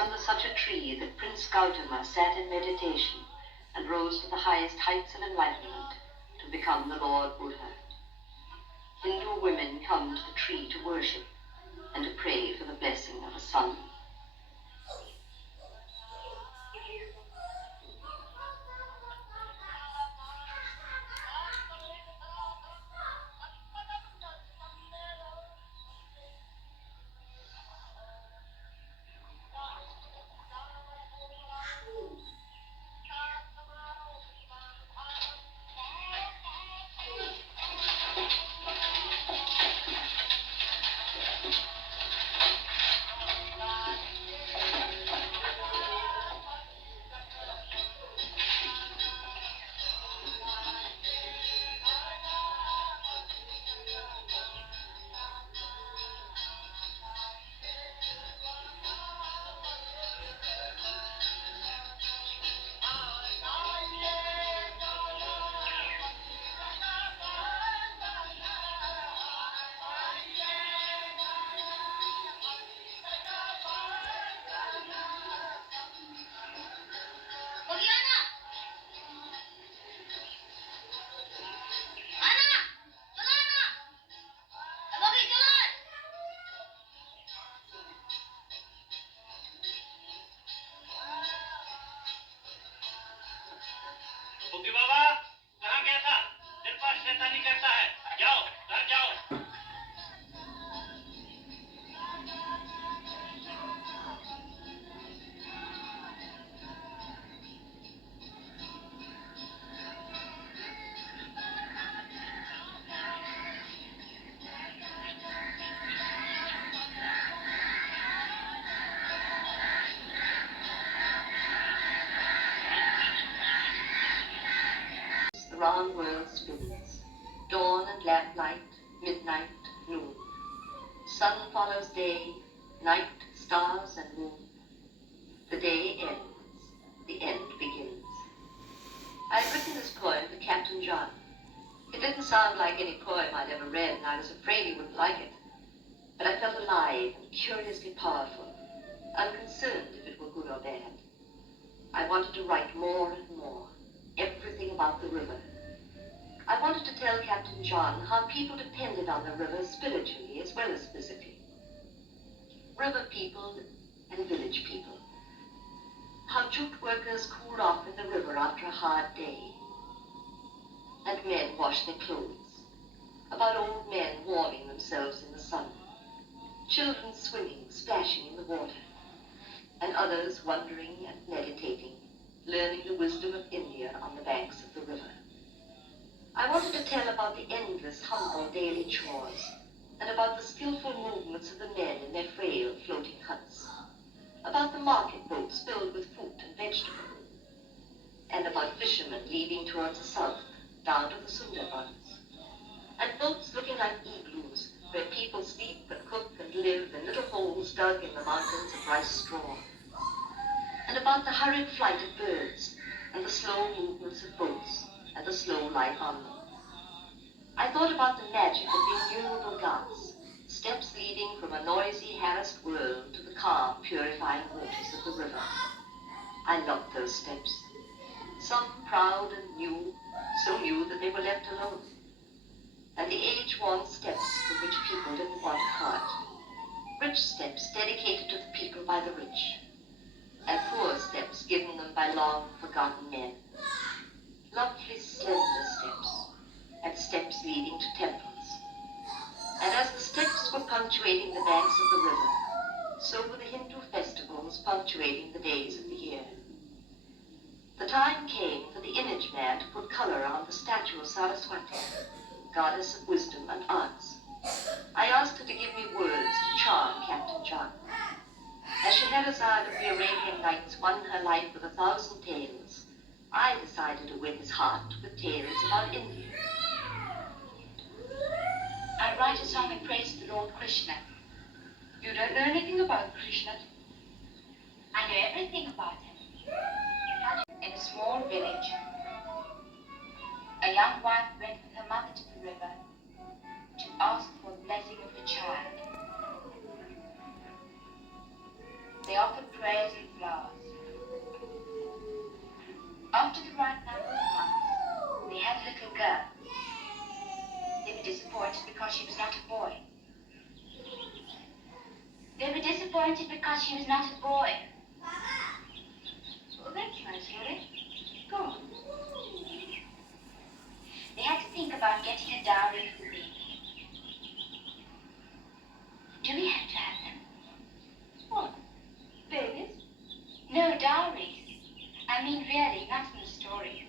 under such a tree that Prince Gautama sat in meditation and rose to the highest heights of enlightenment to become the Lord Buddha. Hindu women come to the tree to worship and to pray for the blessing of a son. बुग्गी बाबा कहाँ गया था? दिन पर शैतानी करता है। जाओ घर जाओ। The round world spins. Dawn and lamplight, midnight, noon. Sun follows day, night, stars and moon. The day ends, the end begins. I had written this poem for Captain John. It didn't sound like any poem I'd ever read, and I was afraid he wouldn't like it. But I felt alive and curiously powerful, unconcerned if it were good or bad. I wanted to write more and more, everything about the river. I wanted to tell Captain John how people depended on the river spiritually as well as physically. River people and village people. How jute workers cooled off in the river after a hard day. And men washed their clothes. About old men warming themselves in the sun. Children swimming, splashing in the water. And others wondering and meditating, learning the wisdom of India on the banks of the river. I wanted to tell about the endless, humble daily chores, and about the skillful movements of the men in their frail, floating huts, about the market boats filled with fruit and vegetables, and about fishermen leading towards the south, down to the Sundarbans, and boats looking like igloos, where people sleep and cook and live in little holes dug in the mountains of rice straw, and about the hurried flight of birds, and the slow movements of boats, and the slow life on them. I thought about the magic of the innumerable ghats, steps leading from a noisy, harassed world to the calm, purifying waters of the river. I loved those steps. Some proud and new, so new that they were left alone. And the age-worn steps from which people didn't want to part. Rich steps dedicated to the people by the rich. And poor steps given them by long-forgotten men. Lovely, slender steps, and steps leading to temples. And as the steps were punctuating the banks of the river, so were the Hindu festivals punctuating the days of the year. The time came for the image man to put color on the statue of Saraswati, goddess of wisdom and arts. I asked her to give me words to charm Captain John. As Scheherazade of the Arabian Nights won her life with 1,000 tales, I decided to win his heart with tales about India. I write a song in praise of the Lord Krishna. You don't know anything about Krishna? I know everything about him. In a small village, a young wife went with her mother to the river to ask for the blessing of the child. They offered prayers disappointed because she was not a boy. Well, that's nice, Harry. Go on. They had to think about getting a dowry for the baby. Do we have to have them? What? Babies? No, dowries. I mean, really, not in the story.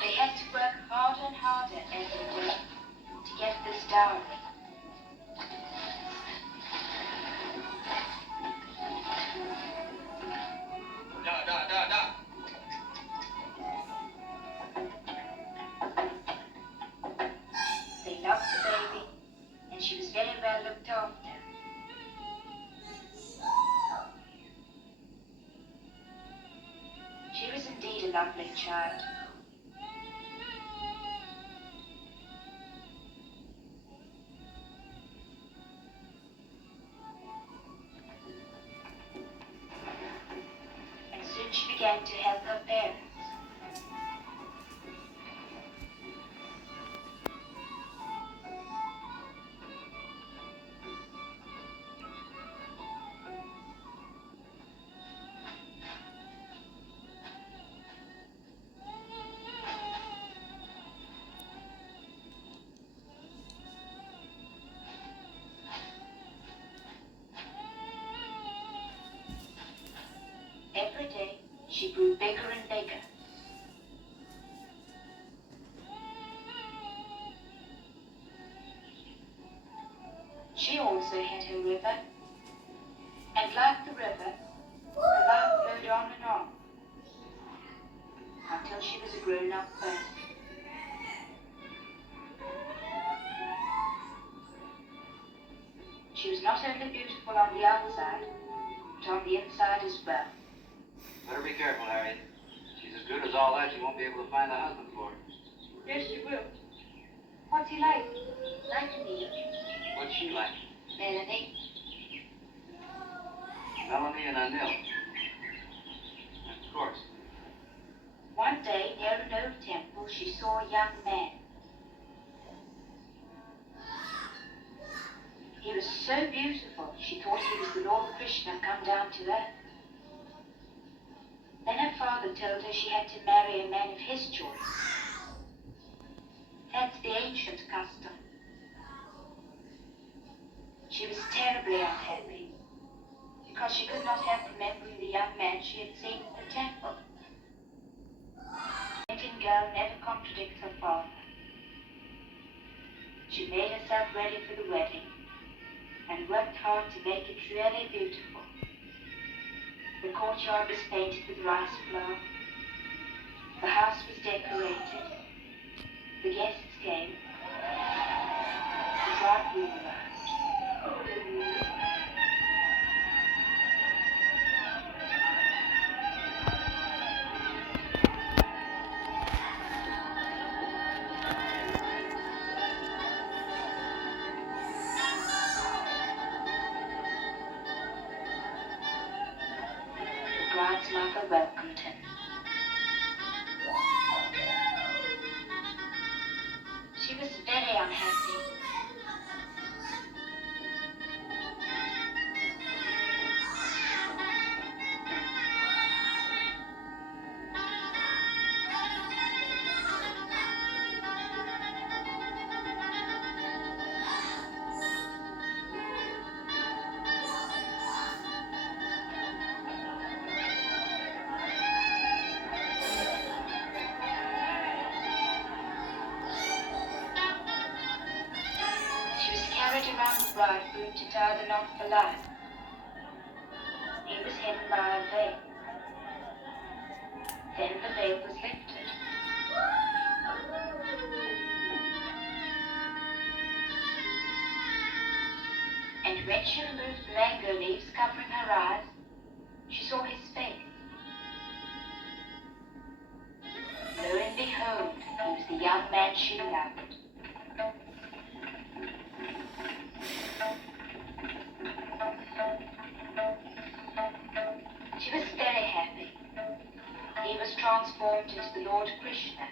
They had to work harder and harder every day to get this dowry. Da. They loved the baby, and she was very well looked after. She was indeed a lovely child. And soon she began to help her parents. Every day, she grew bigger and bigger. She also had her river, and like the river, her life flowed on and on, until she was a grown-up person. She was not only beautiful on the outside, but on the inside as well. Better be careful, Harry. She's as good as all that, you won't be able to find a husband for her. Yes, she will. What's he like? Like me. What's she like? Melanie. Melanie and Anil. Of course. One day, near an old temple, she saw a young man. He was so beautiful, she thought he was the Lord Krishna come down to earth. Then her father told her she had to marry a man of his choice. That's the ancient custom. She was terribly unhappy, because she could not help remembering the young man she had seen at the temple. The Indian girl never contradicts her father. She made herself ready for the wedding, and worked hard to make it really beautiful. The courtyard was painted with rice flour. The house was decorated. The guests came. The bridegroom arrived. The bride's mother welcomed him. She was very unhappy. She was carried around the bridegroom to tie the knot for life. He was hidden by a veil. Then the veil was lifted. And when she removed the mango leaves covering her eyes, she saw his face. Lo and behold, he was the young man she loved. She was very happy. He was transformed into the Lord Krishna.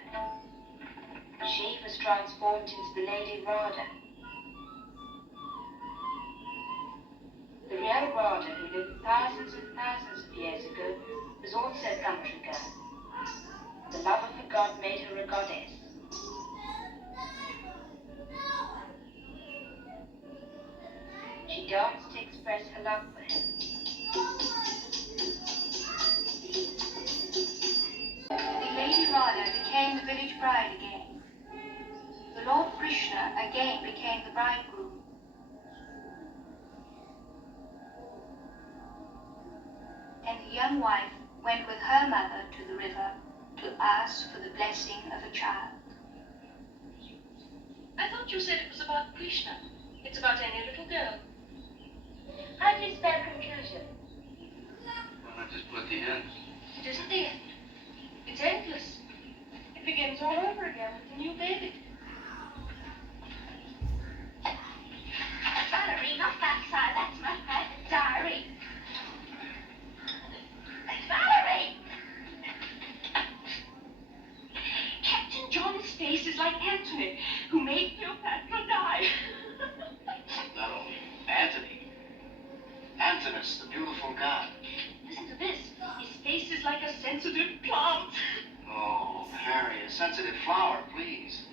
she was transformed into the Lady Rada. The real Rada, who lived thousands and thousands of years ago, was also a country girl. The love of a god made her a goddess. She danced to express her love for him. The Lady Rada became the village bride again. The Lord Krishna again became the bridegroom. And the young wife went with her mother to the river to ask for the blessing of a child. I thought you said it was about Krishna. It's about any little girl. How do you spell conclusion? Why not just put the end? It isn't the end. It's endless. It begins all over again with a new baby. Valerie, not that side. That's my private diary. Valerie! Captain John's face is like Antony, who made Cleopatra die. Not only Antony. Antinous, the beautiful god. Listen to this. His face is like a sensitive plant. Oh, Harry, a sensitive flower, please.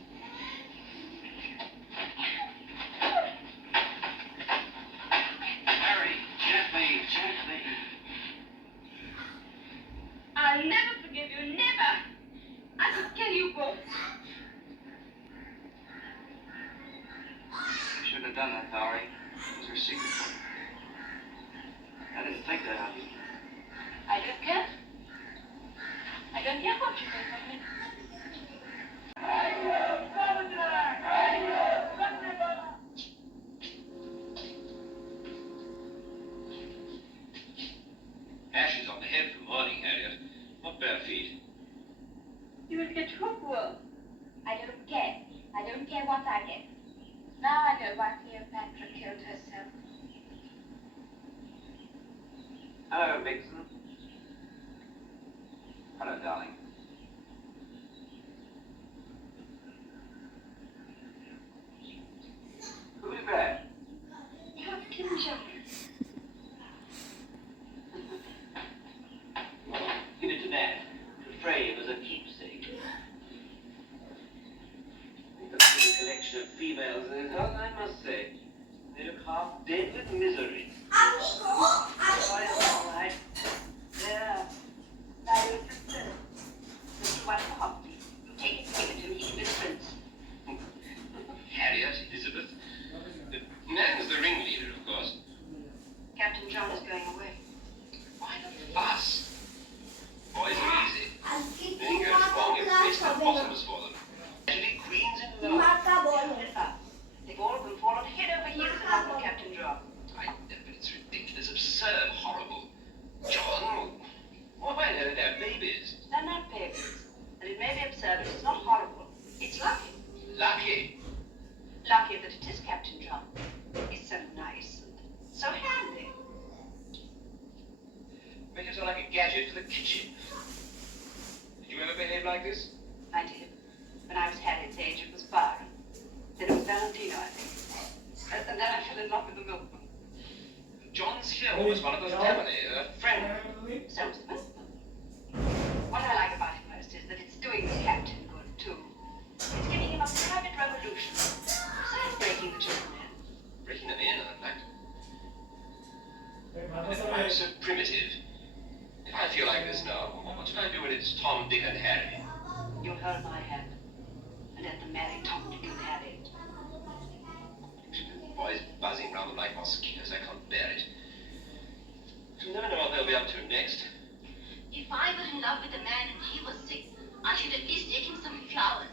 Harry, gently, gently. I'll never forgive you, never. I could kill you both. You shouldn't have done that, Valerie. It was her secret. I didn't think that of you. I don't care. I don't care what you think of me. Ashes on the head for mourning, Harriet. Not bare feet. You will get hookworm. I don't care. I don't care what I get. Now I know why Cleopatra killed herself. Hello, Vixen. Hello, darling. Who's that? Captain John. Give it to Nat. To frame as a keepsake. A pretty collection of females in his house, I must say. They look half dead with misery. All right. There. Now you can Mr. Whitehouse. You take it, give it to me, he is prince. Harriet, Elizabeth. Nan's the ringleader, of course. Captain John is going away. Why the fuss? Boys are easy. They go wrong if it's the bottoms for them. Actually, queens in love. They've all been fallen head over heels in love with Captain John. I know, but it's ridiculous, absurd, horrible. John, why don't they have babies? They're not babies. And it may be absurd, but it's not horrible. It's lucky. Lucky. Lucky that it is Captain John. He's so nice and so handy. Make it sound like a gadget for the kitchen. Did you ever behave like this? I did. When I was Harriet's age, it was Byron. Then it was Valentino, I think. And then I fell in love with the milkman. John's here, always one of the family, a friend. So was the milkman. What I like about it most is that it's doing the captain good, too. It's giving him a private revolution. Besides breaking the children in. Breaking them in, I'd like to. I'm so primitive. If I feel like this now, what should I do when it's Tom, Dick, and Harry? You'll hold my hand. And let them marry Tom, Dick, and Harry. Boys buzzing round them like mosquitoes, I can't bear it. You'll never know what they'll be up to next. If I were in love with a man and he was sick, I should at least take him some flowers.